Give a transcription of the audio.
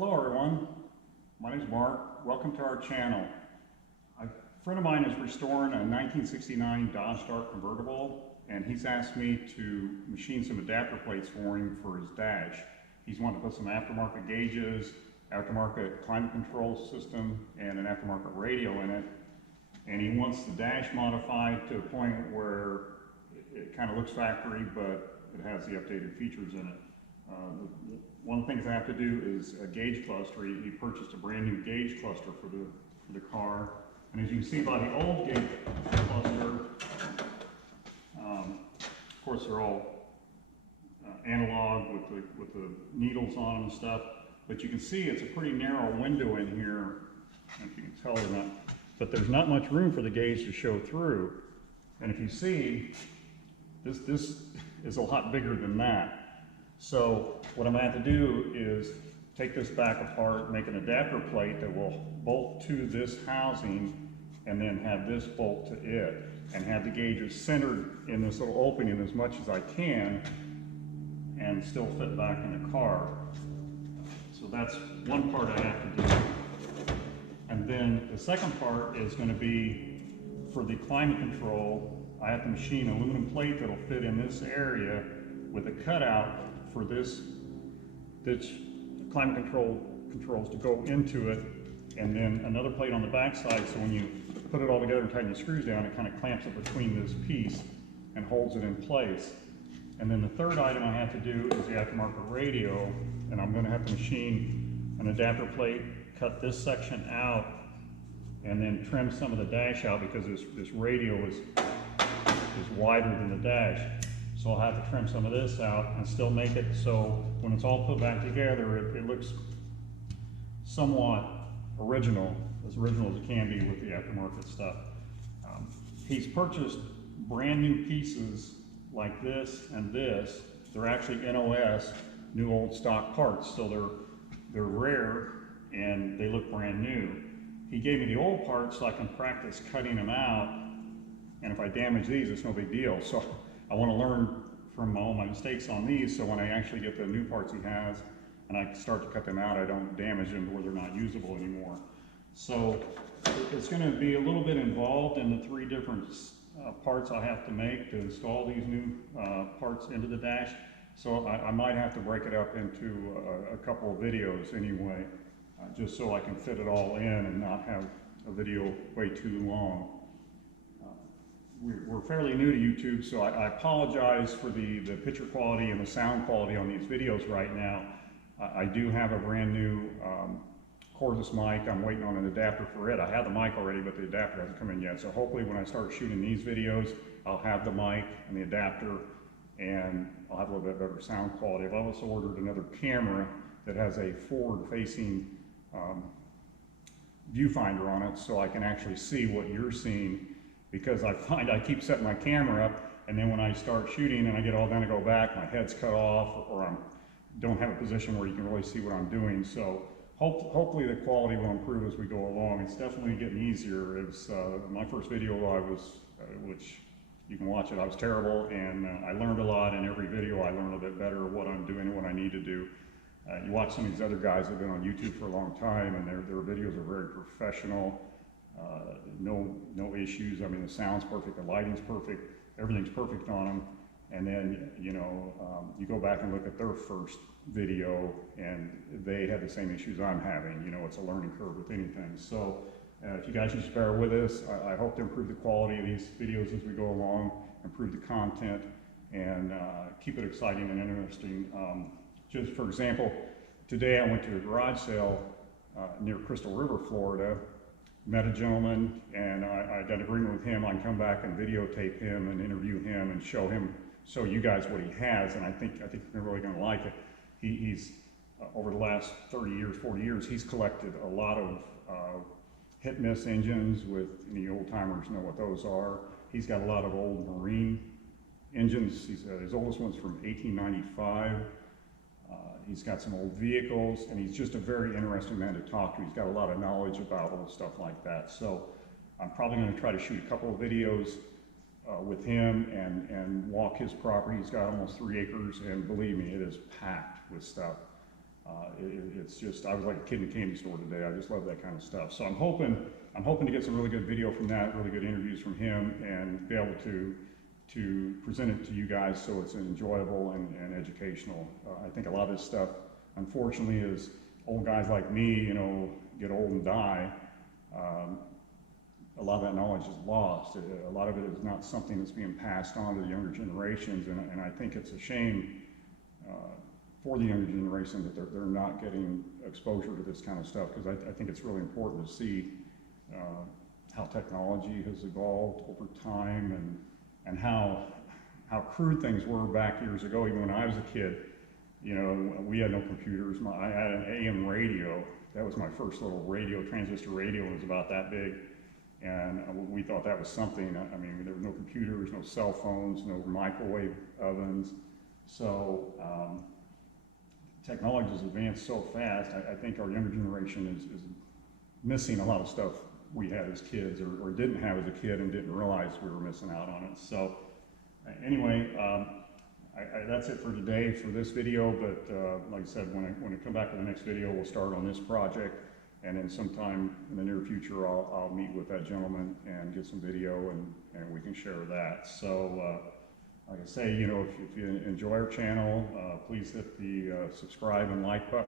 Hello everyone, my name is Mark. Welcome to our channel. A friend of mine is restoring a 1969 Dodge Dart convertible, and he's asked me to machine some adapter plates for him for his dash. He's wanted to put some aftermarket gauges, aftermarket climate control system, and an aftermarket radio in it. And he wants the dash modified to a point where it kind of looks factory, but it has the updated features in it. One of the things I have to do is a gauge cluster. He purchased a brand new gauge cluster for the car, and as you can see by the old gauge cluster, of course they're all analog with the needles on them and stuff. But you can see it's a pretty narrow window in here. I don't know if you can tell or not, but there's not much room for the gauge to show through. And if you see, this is a lot bigger than that. So what I'm going to have to do is take this back apart, make an adapter plate that will bolt to this housing, and then have this bolt to it, and have the gauges centered in this little opening as much as I can, and still fit back in the car. So that's one part I have to do. And then the second part is going to be for the climate control. I have to machine an aluminum plate that'll fit in this area with a cutout for this climate controls to go into it, and then another plate on the back side, so when you put it all together and tighten the screws down, it kind of clamps it between this piece and holds it in place. And then the third item I have to do is the aftermarket radio, and I'm going to have to machine an adapter plate, cut this section out, and then trim some of the dash out because this radio is wider than the dash. So I'll have to trim some of this out and still make it so when it's all put back together, it looks somewhat original as it can be with the aftermarket stuff. He's purchased brand new pieces like this and this. They're actually NOS, new old stock parts, so they're rare and they look brand new. He gave me the old parts so I can practice cutting them out, and if I damage these, it's no big deal. So I want to learn from all my mistakes on these, so when I actually get the new parts he has and I start to cut them out, I don't damage them to where they're not usable anymore. So it's going to be a little bit involved in the three different parts I have to make to install these new parts into the dash. So I might have to break it up into a couple of videos anyway, just so I can fit it all in and not have a video way too long. We're fairly new to YouTube, so I apologize for the picture quality and the sound quality on these videos right now. I do have a brand new cordless mic. I'm waiting on an adapter for it. I have the mic already, but the adapter hasn't come in yet. So hopefully when I start shooting these videos, I'll have the mic and the adapter, and I'll have a little bit better sound quality. I've also ordered another camera that has a forward-facing viewfinder on it, so I can actually see what you're seeing. Because I find I keep setting my camera up, and then when I start shooting and I get all done, I go back, my head's cut off, or I don't have a position where you can really see what I'm doing. So hopefully the quality will improve as we go along. It's definitely getting easier. It was my first video, which you can watch it, I was terrible, and I learned a lot. In every video I learn a little bit better what I'm doing and what I need to do. You watch some of these other guys that have been on YouTube for a long time, and their videos are very professional. No issues. I mean, the sound's perfect, the lighting's perfect, everything's perfect on them. And then, you go back and look at their first video, and they had the same issues I'm having. It's a learning curve with anything. So if you guys just bear with us, I hope to improve the quality of these videos as we go along, improve the content, and keep it exciting and interesting. Just for example, today I went to a garage sale near Crystal River, Florida. Met a gentleman, and I got an agreement with him. I can come back and videotape him and interview him and show you guys what he has, and I think you're really going to like it. He's over the last 30 years, 40 years, he's collected a lot of hit-miss engines. With any old-timers know what those are. He's got a lot of old marine engines. His oldest one's from 1895. He's got some old vehicles, and he's just a very interesting man to talk to. He's got a lot of knowledge about old stuff like that. So I'm probably going to try to shoot a couple of videos with him and walk his property. He's got almost 3 acres, and believe me, it is packed with stuff. It's just, I was like a kid in a candy store today. I just love that kind of stuff. So I'm hoping to get some really good video from that, really good interviews from him, and be able to present it to you guys so it's enjoyable and educational. I think a lot of this stuff, unfortunately, is old guys like me, you know, get old and die. A lot of that knowledge is lost. A lot of it is not something that's being passed on to the younger generations, and I think it's a shame for the younger generation that they're not getting exposure to this kind of stuff, because I think it's really important to see how technology has evolved over time, and how crude things were back years ago. Even when I was a kid, you know, we had no computers. I had an AM radio. That was my first little radio, transistor radio. It was about that big, and we thought that was something. I mean, there were no computers, no cell phones, no microwave ovens. So technology has advanced so fast. I think our younger generation is missing a lot of stuff we had as kids, or didn't have as a kid, and didn't realize we were missing out on it. So anyway, that's it for today for this video, but like I said, when I come back with the next video, we'll start on this project, and then sometime in the near future, I'll meet with that gentleman and get some video, and we can share that. So like I say, you know, if you enjoy our channel, please hit the subscribe and like button.